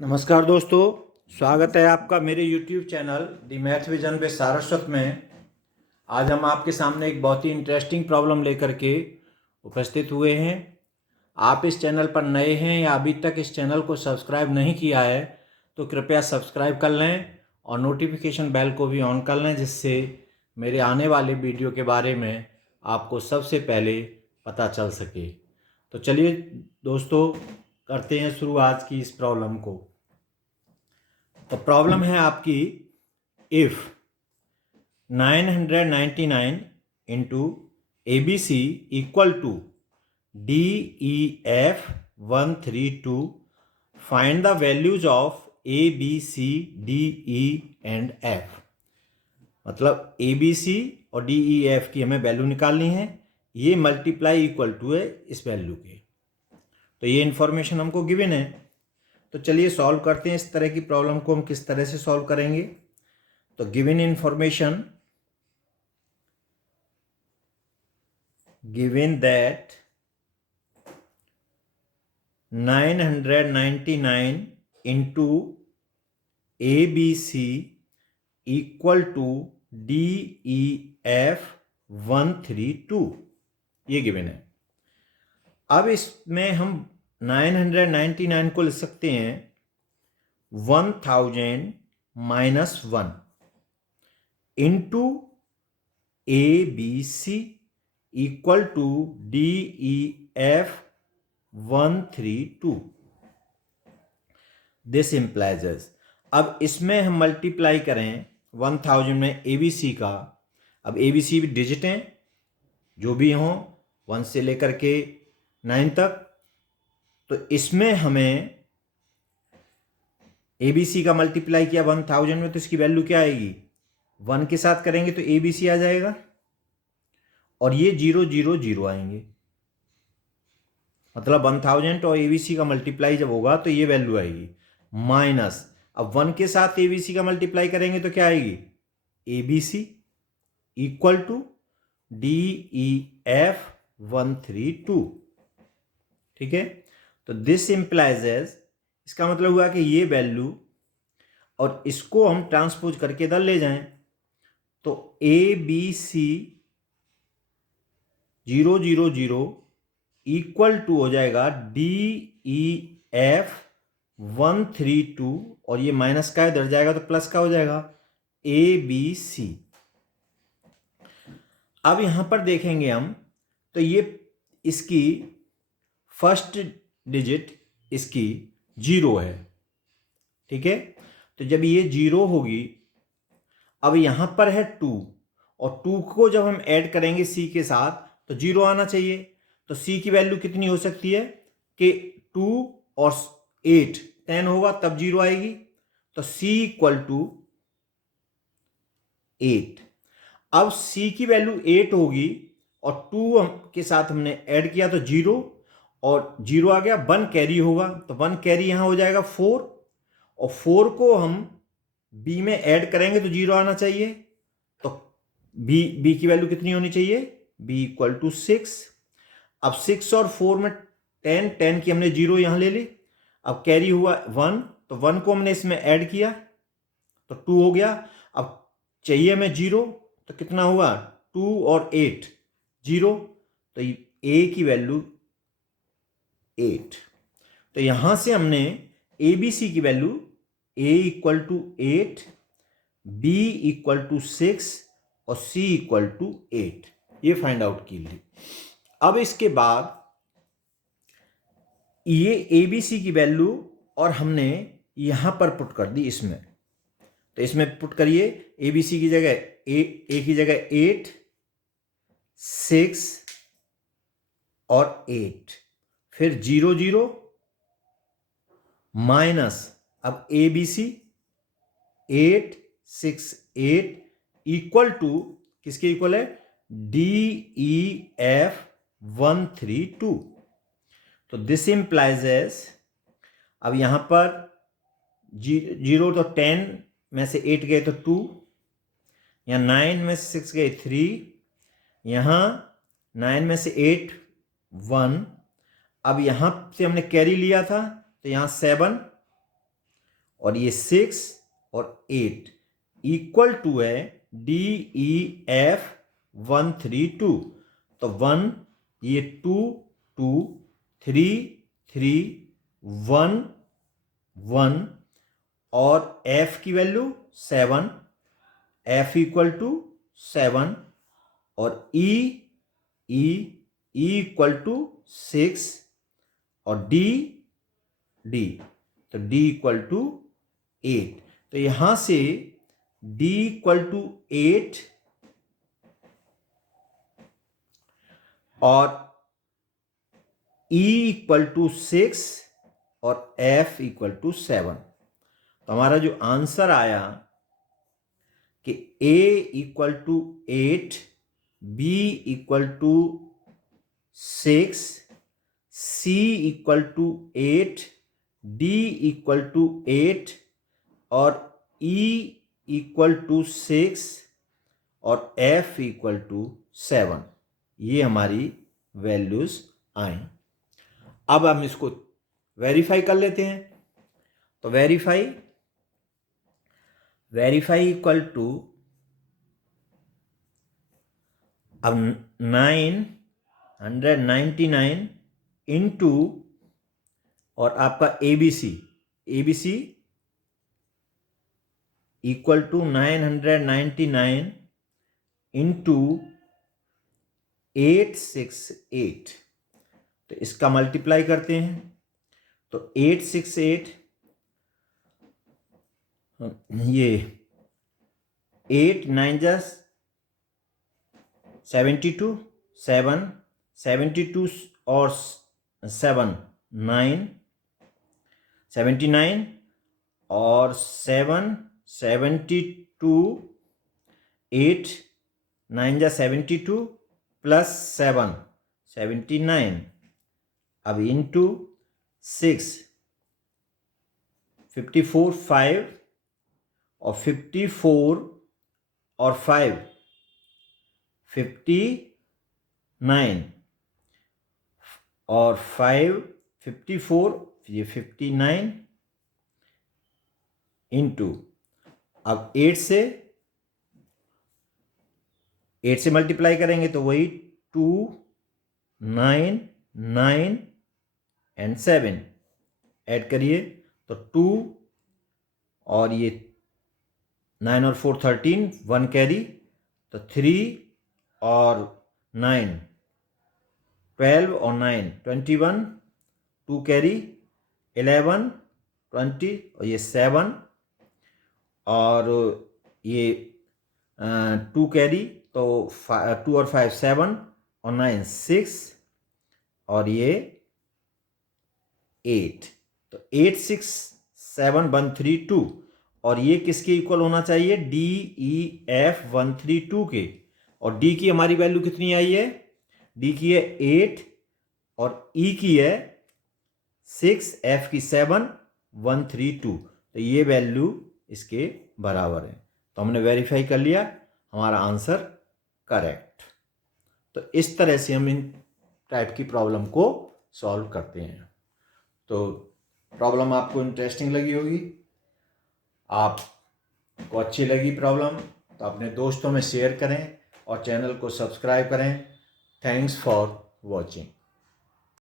नमस्कार दोस्तों, स्वागत है आपका मेरे YouTube चैनल दी मैथ विजन पे सारस्वत में। आज हम आपके सामने एक बहुत ही इंटरेस्टिंग प्रॉब्लम लेकर के उपस्थित हुए हैं। आप इस चैनल पर नए हैं या अभी तक इस चैनल को सब्सक्राइब नहीं किया है तो कृपया सब्सक्राइब कर लें और नोटिफिकेशन बेल को भी ऑन कर लें, जिससे मेरे आने वाले वीडियो के बारे में आपको सबसे पहले पता चल सके। तो चलिए दोस्तों, करते हैं शुरू आज की इस प्रॉब्लम को। तो प्रॉब्लम है आपकी, if 999 into ABC equal to DEF 132, find the values of ABC DE and F। मतलब ABC और DEF की हमें वैल्यू निकालनी है, ये मल्टीप्लाई इक्वल टू है इस वैल्यू के। तो ये इंफॉर्मेशन हमको गिवन है। तो चलिए सॉल्व करते हैं। इस तरह की प्रॉब्लम को हम किस तरह से सॉल्व करेंगे। तो given information, given that 999 into ABC equal to DEF 132, ये गिवन है। अब इसमें हम 999 को लिख सकते हैं 1000 minus 1 into ABC equal to DEF 132। This implies. अब इसमें हम मल्टीप्लाई करें 1000 में ABC का। अब ABC भी डिजिट हैं, जो भी हों 1 से लेकर के 9 तक। तो इसमें हमें ABC का मल्टीप्लाई किया 1000 में, तो इसकी वैल्यू क्या आएगी? 1 के साथ करेंगे तो ABC आ जाएगा और ये 0 0 0 आएंगे। मतलब 1000 और ABC का मल्टीप्लाई जब होगा तो ये वैल्यू आएगी माइनस। अब 1 के साथ ABC का मल्टीप्लाई करेंगे तो क्या आएगी? ABC equal to DEF 132। ठीक है। तो दिस इंप्लाइज, इसका मतलब हुआ कि ये वैल्यू और इसको हम ट्रांसपोज करके इधर ले जाएं तो ABC 0 0 0 इक्वल टू हो जाएगा DEF 132, और ये माइनस का इधर जाएगा तो प्लस का हो जाएगा ABC। अब यहां पर देखेंगे हम तो ये इसकी फर्स्ट डिजिट इसकी 0 है। ठीक है। तो जब ये 0 होगी, अब यहां पर है 2 और 2 को जब हम ऐड करेंगे C के साथ तो 0 आना चाहिए। तो C की वैल्यू कितनी हो सकती है कि 2 और 8 10 होगा तब 0 आएगी। तो C इक्वल टू 8। अब C की वैल्यू 8 होगी और 2 के साथ हमने ऐड किया तो 0 और 0 आ गया। 1 कैरी होगा तो 1 कैरी यहां हो जाएगा 4, और 4 को हम B में ऐड करेंगे तो 0 आना चाहिए। तो B की वैल्यू कितनी होनी चाहिए? B equal to 6। अब 6 और 4 में 10 की हमने 0 यहां ले ली। अब कैरी हुआ 1, तो 1 को हमने इसमें ऐड किया तो 2 हो गया। अब चाहिए हमें 0, तो कितना हुआ? 2 और 8 0, तो A की वैल्यू 8। तो यहां से हमने ABC की value A equal to 8, B equal to 6 और C इक्वल टू 8 ये फाइंड आउट की ली। अब इसके बाद ये ABC की वैल्यू और हमने यहां पर पुट कर दी इसमें। तो इसमें पुट करिए ABC की जगह A की जगह 8, 6 और 8, फिर 0 0 माइनस। अब ABC 8 6 8 इक्वल टू किसके इक्वल है? DEF 132। तो दिस इंप्लाइज, अब यहां पर 0 तो 10 में से 8 गए तो 2, यहां 9 में से 6 गए 3, यहां 9 में से 8 1। अब यहां से हमने कैरी लिया था तो यहां 7 और ये 6 और 8 इक्वल टू है DEF132। तो 1 ये 2 2 3 3 1 1 और F की वैल्यू 7, F इक्वल टू 7 और E इक्वल टू 6 और D तो D इक्वल टू 8। तो यहां से D इक्वल टू 8 और E इक्वल टू 6 और F इक्वल टू 7। तो हमारा जो आंसर आया कि A equal to 8, B equal to 6, C equal to 8, D equal to 8 और E इक्वल टू 6 और F इक्वल टू 7। ये हमारी वैल्यूज आई। अब हम इसको वेरीफाई कर लेते हैं। तो वेरीफाई इक्वल टू, अब 999 इंटू और आपका ABC इक्वल टू 999 इंटू 868। तो इसका मल्टीप्लाई करते हैं। तो 868 ये 8 9 72 7 72 और 7 9 79 और 7 72 8 9 72 प्लस 7 79। अब इंटू 6 54 5 और 54 और 5 59 और 5 54 ये 59 इंटू, अब 8 से मल्टीप्लाई करेंगे तो वही 2 9 9 एंड 7 ऐड करिए तो 2 और ये 9 और 4 13 1 कैरी तो 3 और 9 12 और 9 21 2 कैरी 11 20 और ये 7 और ये 2 कैरी तो 2 और 5 7 और 9 6 और ये 8। तो 8 6 7 1 3 2 और ये किसके इक्वल होना चाहिए? DEF132 के। और D की हमारी वैल्यू कितनी आई है? D की है 8 और E की है 6, F की 7 132। तो ये वैल्यू इसके बराबर है। तो हमने वेरीफाई कर लिया, हमारा आंसर करेक्ट। तो इस तरह से हम इन टाइप की प्रॉब्लम को सॉल्व करते हैं। तो प्रॉब्लम आपको इंटरेस्टिंग लगी होगी, आपको अच्छी लगी प्रॉब्लम तो अपने दोस्तों में शेयर करें और चैनल को सब्सक्राइब करें। Thanks for watching.